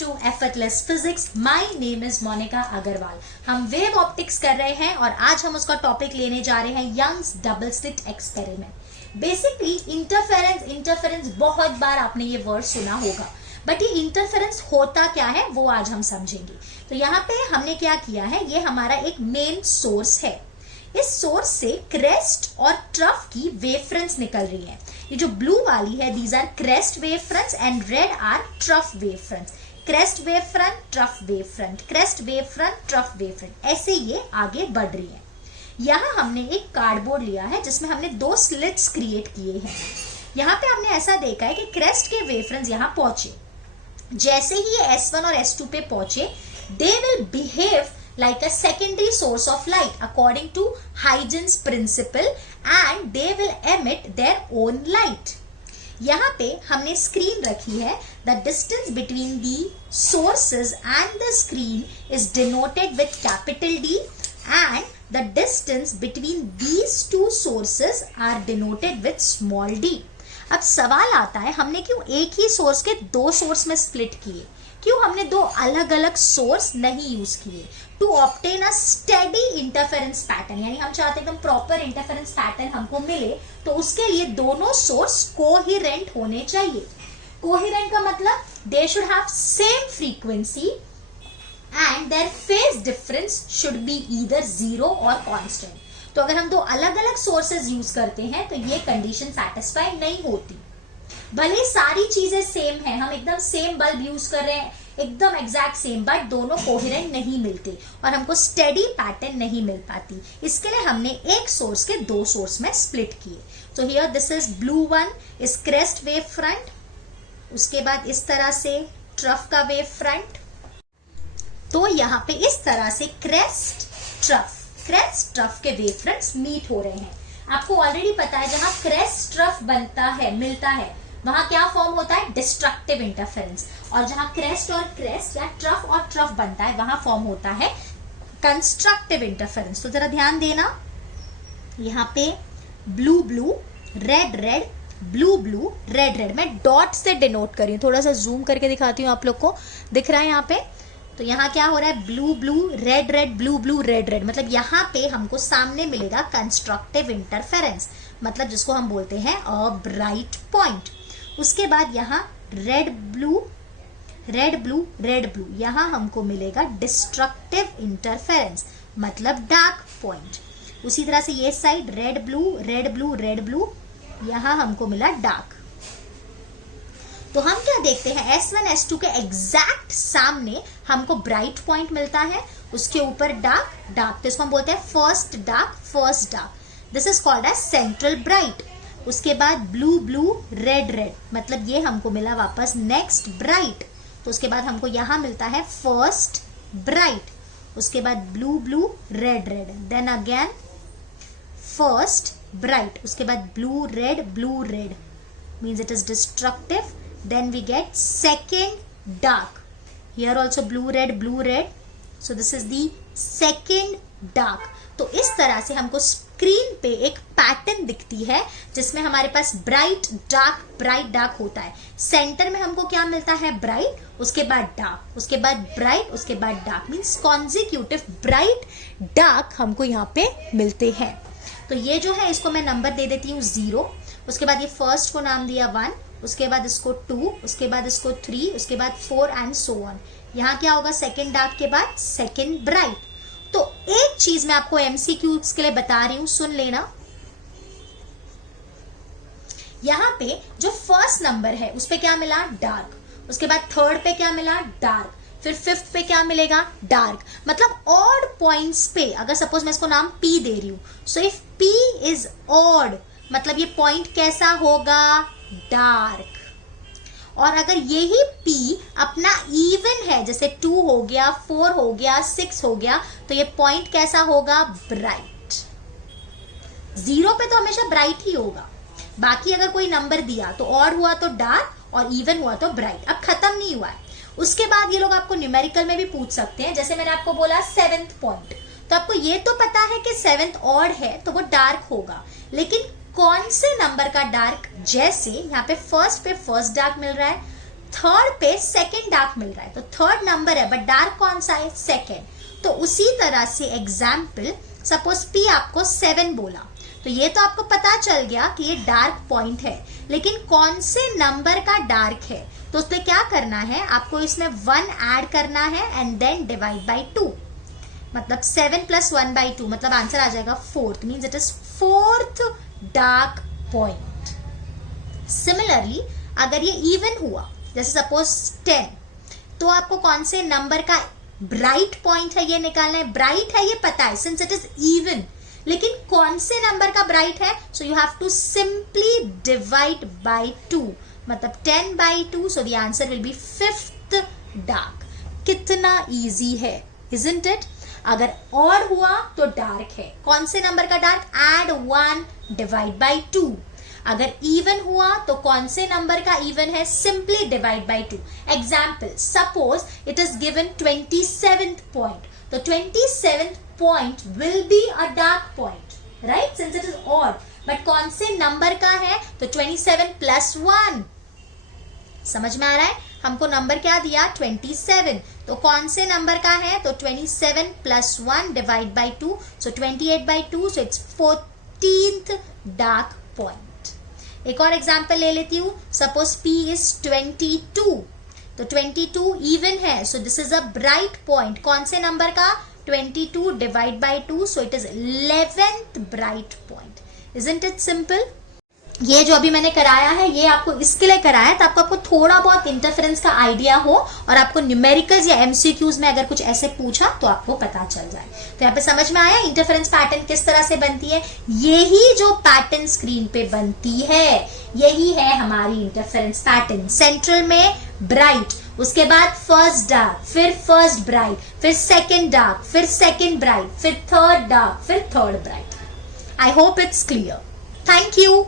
to Effortless Physics. My name is Monica Agarwal. हम wave optics कर रहे हैं और आज हम उसका टॉपिक लेने जा रहे हैं Young's double slit experiment. Basically interference बहुत बार आपने ये वर्ड सुना होगा, बट ये इंटरफेरेंस होता क्या है वो आज हम समझेंगे. तो यहाँ पे हमने क्या किया है, ये हमारा एक मेन सोर्स है. इस सोर्स से क्रेस्ट और ट्रफ की वेव फ्रंट्स निकल रही है. ये जो ब्लू वाली है, these are crest wave fronts and red are trough wave fronts. Crest wave front, trough wave front, crest wave front, trough wave front, ऐसे ये आगे बढ़ रही है. यहाँ हमने एक कार्डबोर्ड लिया है जिसमें हमने दो स्लिट्स क्रिएट किए हैं. यहाँ पे हमने ऐसा देखा है कि क्रेस्ट के वेव फ्रंट्स यहाँ पहुंचे. जैसे ही ये S1 और S2 पे पहुंचे, they will behave like a secondary source of light according to Huygens principle and they will emit their own light. यहाँ पे हमने स्क्रीन रखी है. The distance between the sources and the screen is denoted with capital D and the distance between these two sources are denoted with small d. अब सवाल आता है, हमने क्यों एक ही सोर्स के दो सोर्स में स्प्लिट किए, क्यों हमने दो अलग अलग सोर्स नहीं यूज किए? To obtain a steady interference pattern, यानी हम चाहते हैं एकदम प्रॉपर इंटरफेरेंस पैटर्न हमको मिले, तो उसके लिए दोनों सोर्स कोहेरेंट होने चाहिए. कोहेरेंट का मतलब they should have same frequency and their phase difference should be either 0 और कांस्टेंट. तो अगर हम दो अलग अलग सोर्सेज यूज करते हैं तो ये कंडीशन सेटिस्फाई नहीं होती. भले सारी चीजें सेम है, हम एकदम सेम बल्ब यूज कर रहे हैं, एकदम एग्जैक्ट सेम, बट दोनों कोहेरेंट नहीं मिलते और हमको स्टेडी पैटर्न नहीं मिल पाती. इसके लिए हमने एक सोर्स के दो सोर्स में स्प्लिट किए. तो here this is blue one is crest wave front, उसके बाद इस तरह से ट्रफ का वेव फ्रंट. तो यहाँ पे इस तरह से क्रेस्ट ट्रफ के वेव फ्रंट्स मीट हो रहे हैं. आपको ऑलरेडी पता है, जहां क्रेस्ट ट्रफ बनता है, मिलता है, वहां क्या फॉर्म होता है, डिस्ट्रक्टिव इंटरफेरेंस. और जहां क्रेस्ट और क्रेस्ट या ट्रफ और ट्रफ बनता है, वहां फॉर्म होता है कंस्ट्रक्टिव इंटरफेरेंस. तो जरा ध्यान देना, यहाँ पे blue blue, red red, blue blue, red red, मैं डॉट से डिनोट कर रही हूँ. थोड़ा सा जूम करके दिखाती हूँ, आप लोग को दिख रहा है यहाँ पे. तो यहाँ क्या हो रहा है, blue blue, red red, blue blue, red red, मतलब यहाँ पे हमको सामने मिलेगा कंस्ट्रक्टिव इंटरफेरेंस, मतलब जिसको हम बोलते हैं अ ब्राइट पॉइंट. उसके बाद यहाँ red blue, red blue, red blue, यहाँ हमको मिलेगा डिस्ट्रक्टिव इंटरफेरेंस, मतलब डार्क पॉइंट. उसी तरह से ये side red blue, red blue, red blue, यहाँ हमको मिला डार्क. तो हम क्या देखते हैं, S1 S2 के एग्जैक्ट सामने हमको ब्राइट पॉइंट मिलता है, उसके ऊपर डार्क डार्क, तो इसको हम बोलते हैं first dark. This is called as central bright. उसके बाद ब्लू ब्लू, रेड रेड, मतलब ये हमको मिला वापस नेक्स्ट ब्राइट. तो उसके बाद हमको यहाँ मिलता है फर्स्ट ब्राइट. उसके बाद blue blue, red red, then again first bright. उसके बाद blue red, means it is destructive. Then we get second dark. Here also blue red. So this is the second dark. तो इस तरह से हमको screen पे एक पैटर्न दिखती है जिसमें हमारे पास ब्राइट डार्क होता है. सेंटर में हमको क्या मिलता है, ब्राइट, उसके बाद डार्क, उसके बाद ब्राइट, उसके बाद dark, means consecutive bright dark हमको यहाँ पे मिलते हैं. तो ये जो है, इसको मैं नंबर दे देती हूँ 0. उसके बाद ये फर्स्ट को नाम दिया 1, उसके बाद इसको 2, उसके बाद इसको 3, उसके बाद 4 एंड सो ऑन. यहाँ क्या होगा, सेकेंड डार्क के बाद सेकेंड ब्राइट. तो एक चीज मैं आपको एमसीक्यूज के लिए बता रही हूं, सुन लेना. यहाँ पे जो फर्स्ट नंबर है उस पे क्या मिला, डार्क. उसके बाद थर्ड पे क्या मिला, डार्क. फिर फिफ्थ पे क्या मिलेगा, डार्क. मतलब ऑड पॉइंट्स पे, अगर सपोज मैं इसको नाम P दे रही हूं, so if P is odd, मतलब ये पॉइंट कैसा होगा, डार्क. और अगर यही P अपना इवन है, जैसे 2 हो गया, 4 हो गया, 6 हो गया, तो ये पॉइंट कैसा होगा, ब्राइट. 0 पे तो हमेशा ब्राइट ही होगा. बाकी अगर कोई नंबर दिया तो ऑड हुआ तो डार्क और इवन हुआ तो ब्राइट. अब खत्म नहीं हुआ है. उसके बाद ये लोग आपको न्यूमेरिकल में भी पूछ सकते हैं. जैसे मैंने आपको बोला 7th पॉइंट, तो आपको ये तो पता है कि 7th ऑड है तो वो डार्क होगा, लेकिन कौन से नंबर का डार्क, जैसे यहाँ पे फर्स्ट डार्क मिल रहा है, थर्ड पे सेकंड डार्क मिल रहा है, तो थर्ड नंबर है बट डार्क कौन सा है, सेकंड। तो उसी तरह से एग्जाम्पल, सपोज P आपको 7 बोला, तो ये तो आपको पता चल गया कि ये डार्क पॉइंट है, लेकिन कौन से नंबर का डार्क है, तो उसमें क्या करना है, आपको इसमें 1 ऐड करना है एंड देन डिवाइड बाई 2, मतलब 7 + 1 by 2, मतलब आंसर आ जाएगा 4th, means it is 4th dark point. Similarly अगर ये इवन हुआ, जैसे सपोज 10, तो आपको कौन से नंबर का ब्राइट पॉइंट है ये निकालना है। ब्राइट है ये पता है सिंस इट इज इवन, लेकिन कौन से नंबर का ब्राइट है, so you have to simply divide by 2, मतलब 10 by 2, so the answer will be 5th dark. कितना इजी है, इजंट इट? अगर और हुआ तो डार्क है, कौन से नंबर का डार्क, ऐड 1 डिवाइड बाय 2। अगर इवन हुआ तो कौन से नंबर का इवन है, simply divide by 2। Example, suppose it is given 27th point, तो 27th point will be a dark point, right, since it is odd, but कौन से नंबर का है, तो 27 + 1। समझ में आ रहा है? हमको नंबर क्या दिया, 27, तो कौन से नंबर का है, तो 27 + 1 divide by 2, so 28 by 2, so it's 14th dark point. एक और एग्जाम्पल ले लेती हूँ, सपोज P इज 22, तो 22 इवन है, so this is a bright point, कौन से नंबर का, 22 divide by 2, so it is 11th bright point. Isn't it simple? ये जो अभी मैंने कराया है ये आपको इसके लिए कराया है ताकि आपको थोड़ा बहुत इंटरफेरेंस का आइडिया हो और आपको न्यूमेरिकल्स या एमसीक्यूज में अगर कुछ ऐसे पूछा तो आपको पता चल जाए। तो यहाँ पे समझ में आया इंटरफेरेंस पैटर्न किस तरह से बनती है। यही जो पैटर्न स्क्रीन पे बनती है यही है हमारी इंटरफेरेंस पैटर्न। सेंट्रल में ब्राइट, उसके बाद फर्स्ट डार्क, फिर फर्स्ट ब्राइट, फिर सेकेंड डार्क, फिर सेकेंड ब्राइट, फिर थर्ड डार्क, फिर third bright. I hope it's clear. Thank you.